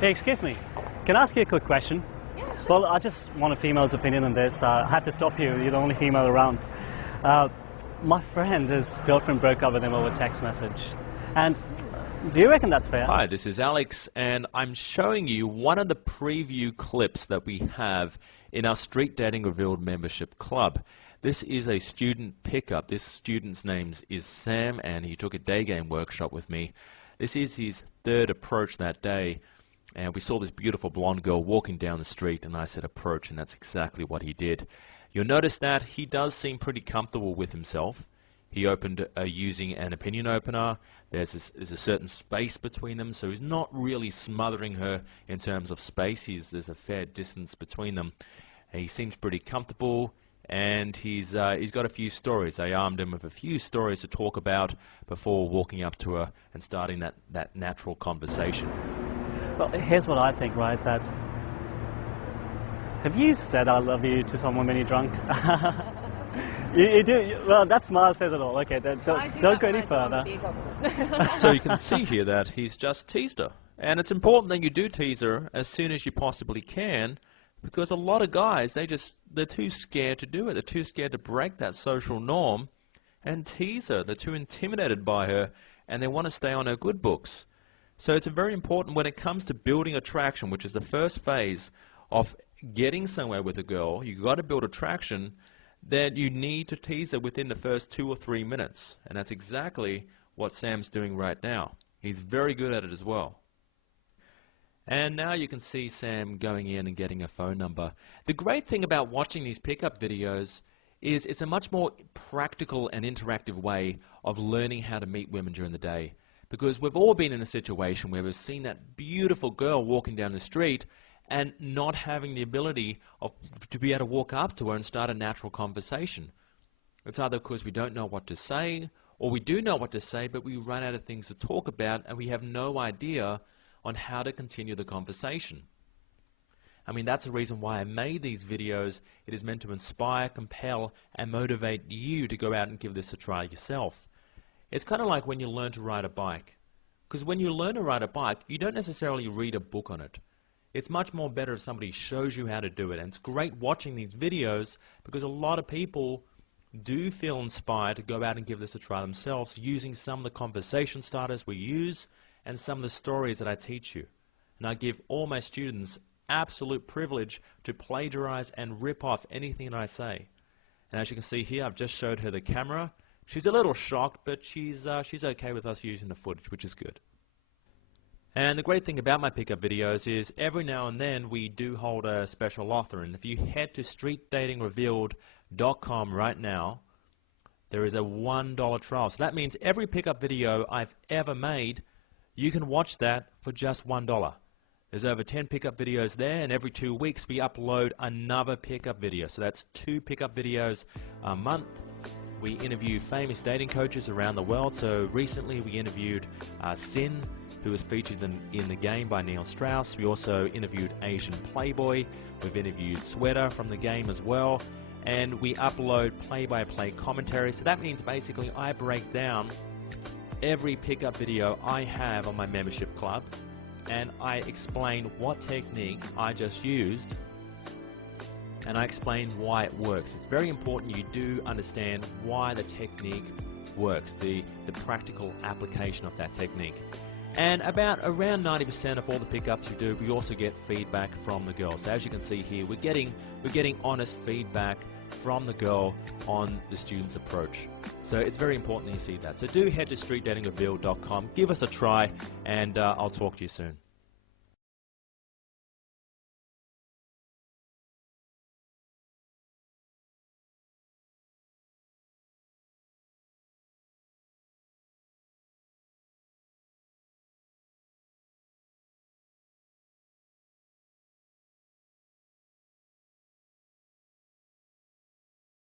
Hey, excuse me. Can I ask you a quick question? Yeah, sure. Well, I just want a female's opinion on this. I had to stop you. You're the only female around. My friend, his girlfriend broke up with him over text message. And do you reckon that's fair? Hi, this is Alex, and I'm showing you one of the preview clips that we have in our Street Dating Revealed membership club. This is a student pickup. This student's name is Sam, and he took a day game workshop with me. This is his third approach that day, and we saw this beautiful blonde girl walking down the street, and I said approach, and that's exactly what he did. You'll notice that he does seem pretty comfortable with himself. He opened using an opinion opener. There's a certain space between them, so he's not really smothering her in terms of space. There's a fair distance between them. He seems pretty comfortable, and he's got a few stories. I armed him with a few stories to talk about before walking up to her and starting that natural conversation. Well, here's what I think, right? That have you said I love you to someone when you're drunk? You do. Well, that smile says it all. Okay, don't go any further. So you can see here that he's just teased her. And it's important that you do tease her as soon as you possibly can, because a lot of guys, they're too scared to do it. They're too scared to break that social norm and tease her. They're too intimidated by her, and they want to stay on her good books. So it's very important when it comes to building attraction, which is the first phase of getting somewhere with a girl. You've got to build attraction, that you need to tease her within the first 2 or 3 minutes. And that's exactly what Sam's doing right now. He's very good at it as well. And now you can see Sam going in and getting a phone number. The great thing about watching these pickup videos is it's a much more practical and interactive way of learning how to meet women during the day. Because we've all been in a situation where we've seen that beautiful girl walking down the street and not having the ability to be able to walk up to her and start a natural conversation. It's either because we don't know what to say, or we do know what to say, but we run out of things to talk about, and we have no idea on how to continue the conversation. I mean, that's the reason why I made these videos. It is meant to inspire, compel, and motivate you to go out and give this a try yourself. It's kind of like when you learn to ride a bike. Because when you learn to ride a bike, you don't necessarily read a book on it. It's much more better if somebody shows you how to do it. And it's great watching these videos because a lot of people do feel inspired to go out and give this a try themselves using some of the conversation starters we use and some of the stories that I teach you. And I give all my students absolute privilege to plagiarize and rip off anything that I say. And as you can see here, I've just showed her the camera. She's a little shocked, but she's okay with us using the footage, which is good. And the great thing about my pickup videos is every now and then we do hold a special offer. And if you head to streetdatingrevealed.com right now, there is a $1 trial. So that means every pickup video I've ever made, you can watch that for just $1. There's over 10 pickup videos there, and every 2 weeks we upload another pickup video. So that's 2 pickup videos a month. We interview famous dating coaches around the world. So recently we interviewed Sin, who was featured in The Game by Neil Strauss. We also interviewed Asian Playboy. We've interviewed Sweater from The Game as well. And we upload play-by-play commentary. So that means basically I break down every pickup video I have on my membership club, and I explain what technique I just used, and I explain why it works. It's very important you do understand why the technique works, the practical application of that technique. And around 90% of all the pickups we do, we also get feedback from the girl. So as you can see here, we're getting honest feedback from the girl on the student's approach. So it's very important that you see that. So do head to streetdatingrevealed.com, give us a try, and I'll talk to you soon.